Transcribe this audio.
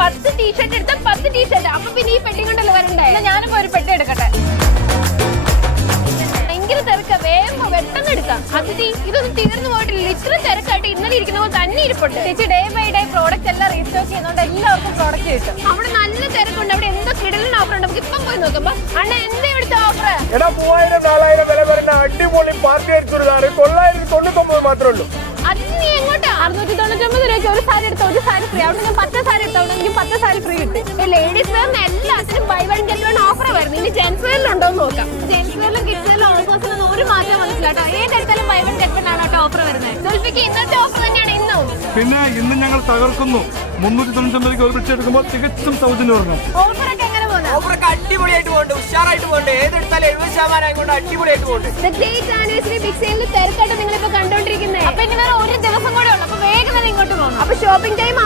10 T shirt എടുത്ത 10 T shirt. അപ്പൊ പിന്നെ ഈ പെട്ടി കൊണ്ടല്ലോ വരണ്ടേ? ഞാനിപ്പോ ഒരു പെട്ടി എടുക്കട്ടെ. ഭയങ്കര തിരക്ക, വേഗം പെട്ടെന്ന് എടുക്കാം. അതിഥി ഇതൊന്നും തീർന്നു പോയിട്ടില്ല. ഇത്ര തിരക്കായിട്ട് ഇന്നലെ ഇരിക്കുന്ന പോലെ തന്നെ ഇരിപ്പുണ്ട്. ചേച്ചി ഡേ ബൈ ഡേ പ്രോഡക്റ്റ് എല്ലാം റീസ്റ്റോക്ക് ചെയ്യുന്നതുകൊണ്ട് എല്ലാവർക്കും പ്രോഡക്റ്റ് കിട്ടും. അവിടെ നല്ല തിരക്കുണ്ട്. അവിടെ എന്തോ കിടലിന് ഓഫർ ഉണ്ട്. നമുക്ക് ഇപ്പം പോയി നോക്കാം. അണ്ണ എന്താ ഇവിടുത്തെ ഓഫർ? 3000-4000 വില വരുന്ന അടിപൊളി പാർട്ടി ചുരിദാർ 999 മാത്രമേ ഉള്ളൂ. അതിന് നീ എങ്ങോട്ടാ? 699 രൂപയ്ക്ക് ഒരു സാരി എടുത്ത ഒരു സാരി ഫ്രീ. അവിടെ ഞാൻ 10 സാരി എടുത്തോണെങ്കിൽ 10 സാരി ഫ്രീ കിട്ടും. ലേഡീസ് വെയറിന് എല്ലാത്തിനും buy one get one offer വരുന്നത്. ഇനി ജെൻസ് വെയറിലുണ്ടോ എന്ന് നോക്കാം. ജെൻസ് വെയറിലും കിഡ്സ് വെയറിലും ഓഫേഴ്സിനൊന്നും ഒരു മാറ്റം വന്നിട്ടില്ല. ഏതെടുത്താലും ബൈ വൺ ഗെറ്റ് വൺ ആണ് ഓഫർ വരുന്നത്. സുൽഫിക്ക് ഇന്നത്തെ ഓഫർ തന്നെയാണ് ഇന്നും. പിന്നെ ഇന്ന് ഞങ്ങൾ തകർക്കുന്നു. 399 ഒരു പിടിച്ച് എടുക്കുമ്പോൾ തികച്ചും സൗജന്യം. ഓഫറൊക്കെ എങ്ങനെ പോകുന്നത്? ഓഫറൊക്കെ അടിപൊളിയായിട്ട് പോകുന്നുണ്ട്, ഉഷാറായിട്ട് പോകുന്നുണ്ട്. ഏതെടുത്താലും 70% കൊണ്ട് അടിപൊളിയായിട്ട് പോകുന്നുണ്ട്. The Great Anniversary Big Sale തിരക്കായിട്ട് നിങ്ങളിപ്പോ കണ്ടോണ്ടിരിക്കുന്നത്. അപ്പൊ ഇനി വേറെ ഒരു ദിവസം കൂടെ ഉള്ളു. അപ്പൊ വേഗം തന്നെ ഇങ്ങോട്ട് പോകണം. അപ്പൊ ഷോപ്പിംഗ് ടൈം